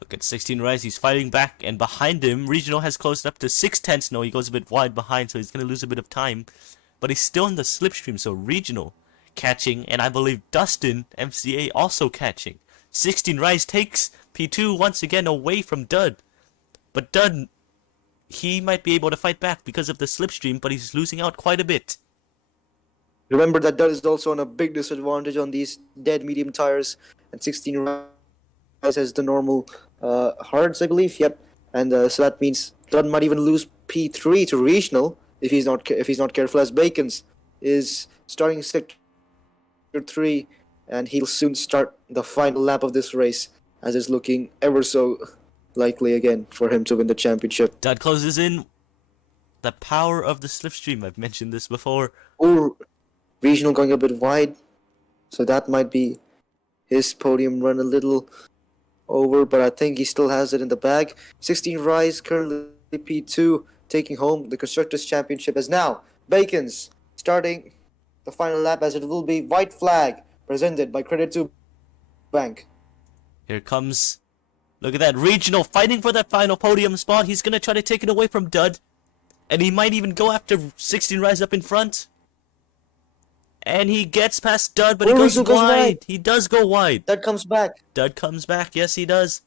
Look at 16 rise. He's fighting back, and behind him, regional has closed up to 6/10. No, he goes a bit wide behind, so he's going to lose a bit of time. But he's still in the slipstream, so regional catching, and I believe Dustin, MCA, also catching. 16 rise takes P2 once again away from Dud. But Dud, he might be able to fight back because of the slipstream, but he's losing out quite a bit. Remember that Dud is also on a big disadvantage on these dead medium tires, and 16 rise has the normal hards, I believe. Yep, and so that means Dud might even lose P3 to regional if he's not careful. As Bacons is starting sector 3, and he'll soon start the final lap of this race, as it's looking ever so likely again for him to win the championship. Dud closes in. The power of the slipstream. I've mentioned this before. Or regional going a bit wide, so that might be his podium run a little over, but I think he still has it in the bag. 16 Rise currently P2 taking home the Constructors' Championship as now Bacon's starting the final lap as it will be white flag presented by Credit 2 Bank. Here comes, look at that, Regional fighting for that final podium spot. He's gonna try to take it away from Dud. And he might even go after 16 Rise up in front. And he gets past Dud, but he goes wide. He does go wide. Dud comes back. Dud comes back. Yes, he does.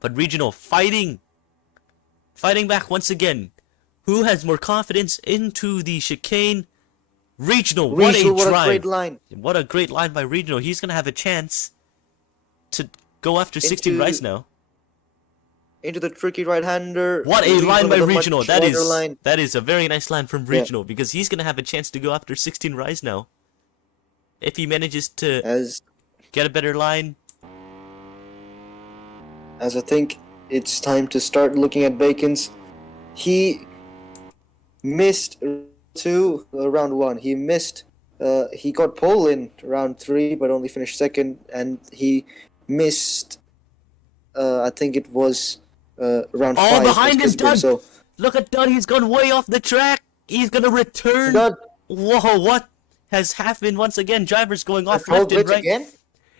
But Regional fighting back once again. Who has more confidence into the chicane? Regional, what a drive. What a great line. What a great line by Regional. He's going to have a chance to go after 16 Rise now. Into the tricky right-hander. What a line by Regional. That is a very nice line from Regional, because he's going to have a chance to go after 16 Rise now. If he manages to get a better line. As I think it's time to start looking at Bacon's. He missed round 1. He missed. He got pole in round 3, but only finished second, and he missed. I think it was round 5. Oh, behind him, Dud! So, look at Dud. He's gone way off the track. He's gonna return. Dud. Whoa! What has happened once again? Drivers going off left and right. Again?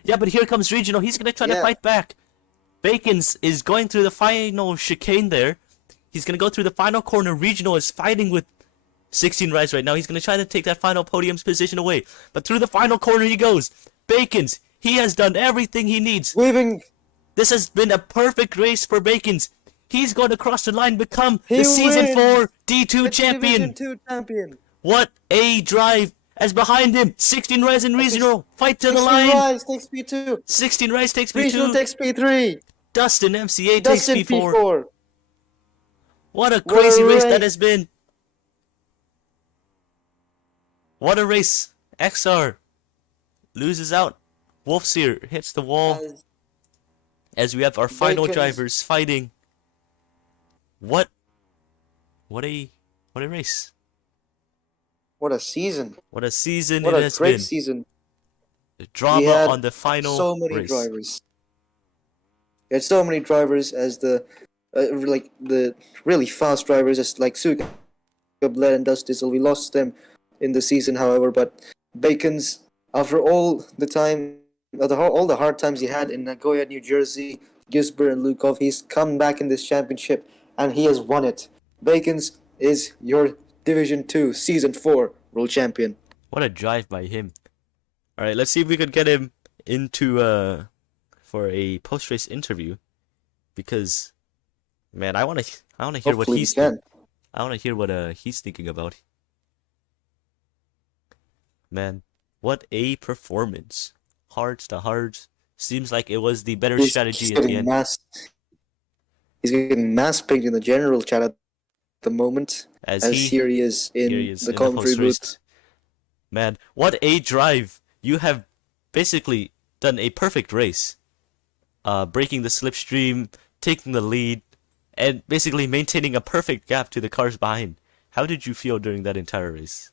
Yeah, but here comes Regional. He's gonna try to fight back. Bacon's is going through the final chicane there. He's going to go through the final corner. Regional is fighting with 16 Rise right now. He's going to try to take that final podium's position away. But through the final corner he goes. Bacon's, he has done everything he needs. This has been a perfect race for Bacon's. He's going to cross the line, become the Season 4 D2 champion. Division 2 champion. What a drive. As behind him, 16 Rise and Regional fight to the line. 16 Rise takes P2. 16 Rise takes P2. Regional takes P3. Dustin MCA takes Dustin P4. What a crazy race that has been. What a race. XR loses out. Wolfseer hits the wall. As we have our final drivers fighting. What a race. What a season. What a season it has been. What a great season. The drama on the final so many race. Drivers. He had so many drivers as the really fast drivers as like Suga, Bled and Dustizel. We lost them in the season, however, but Bacon's, after all the time, all the hard times he had in Nagoya, New Jersey, Gisborne and Lukov, he's come back in this championship and he has won it. Bacon's is your Division 2 Season 4 World Champion. What a drive by him. Alright, let's see if we could get him into for a post-race interview, because man, I wanna hear Hopefully what he's I wanna hear what he's thinking about. Man, what a performance. Hearts to hearts. Seems like it was the better strategy at the end. He's getting mass picked in the general chat at the moment. As here he is in the commentary booth. Man, what a drive. You have basically done a perfect race. Breaking the slipstream, taking the lead, and basically maintaining a perfect gap to the cars behind. How did you feel during that entire race?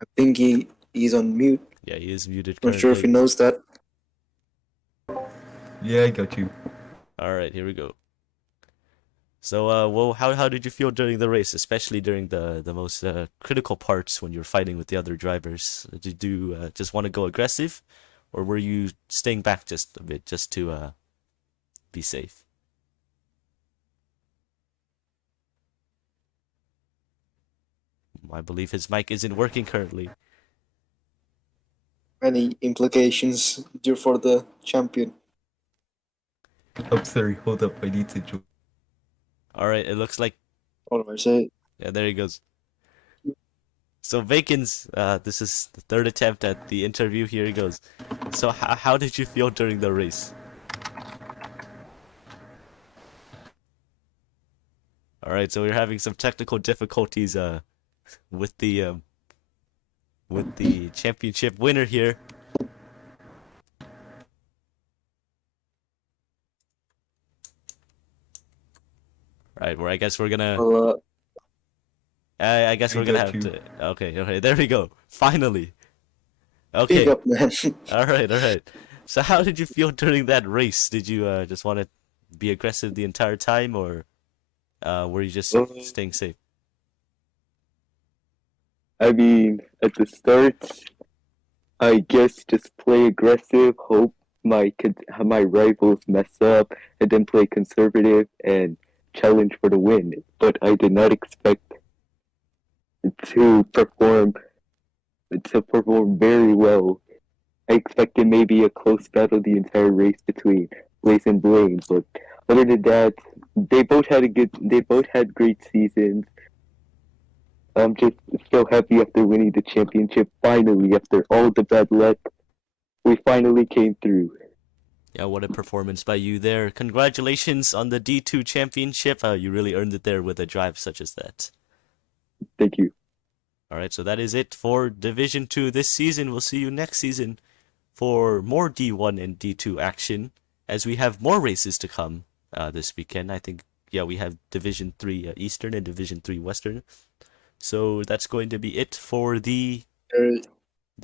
I think he's on mute. Yeah, he is muted. Not sure if he knows that. Yeah, I got you. Alright, here we go. So, well, how did you feel during the race, especially during the most critical parts when you were fighting with the other drivers? Did you just want to go aggressive, or were you staying back just a bit, just to be safe? I believe his mic isn't working currently. Any implications due for the champion? I'm sorry, hold up, I need to join. Alright, it looks like... What do I say? Yeah, there he goes. So Bacon's, this is the third attempt at the interview. Here he goes. So how did you feel during the race? Alright, so we're having some technical difficulties with the championship winner here. Right, where I guess we're gonna I guess I we're gonna got have you. to. Okay, okay, there we go. Finally. Big Okay. up, man. All right, all right. So how did you feel during that race? Did you just want to be aggressive the entire time, or were you just Uh, staying safe? I mean, at the start, I guess just play aggressive, hope my rivals mess up, and then play conservative and challenge for the win. But I did not expect to perform very well. I expected maybe a close battle the entire race between Blaze and Blaine, but other than that, they both had great seasons. I'm just so happy after winning the championship. Finally, after all the bad luck, we finally came through. Yeah, what a performance by you there. Congratulations on the D2 championship. You really earned it there with a drive such as that. Thank you. All right, so that is it for Division 2 this season. We'll see you next season for more D1 and D2 action as we have more races to come this weekend. I think, yeah, we have Division 3 Eastern and Division 3 Western. So that's going to be it for the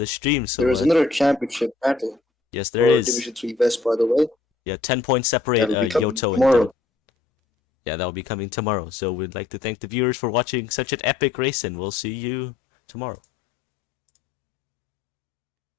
stream. There So is another championship battle yes, there for is. Division 3 West, by the way. Yeah, 10 points separate That'll be coming Yoto and tomorrow. yeah, that will be coming tomorrow. So we'd like to thank the viewers for watching such an epic race, and we'll see you tomorrow.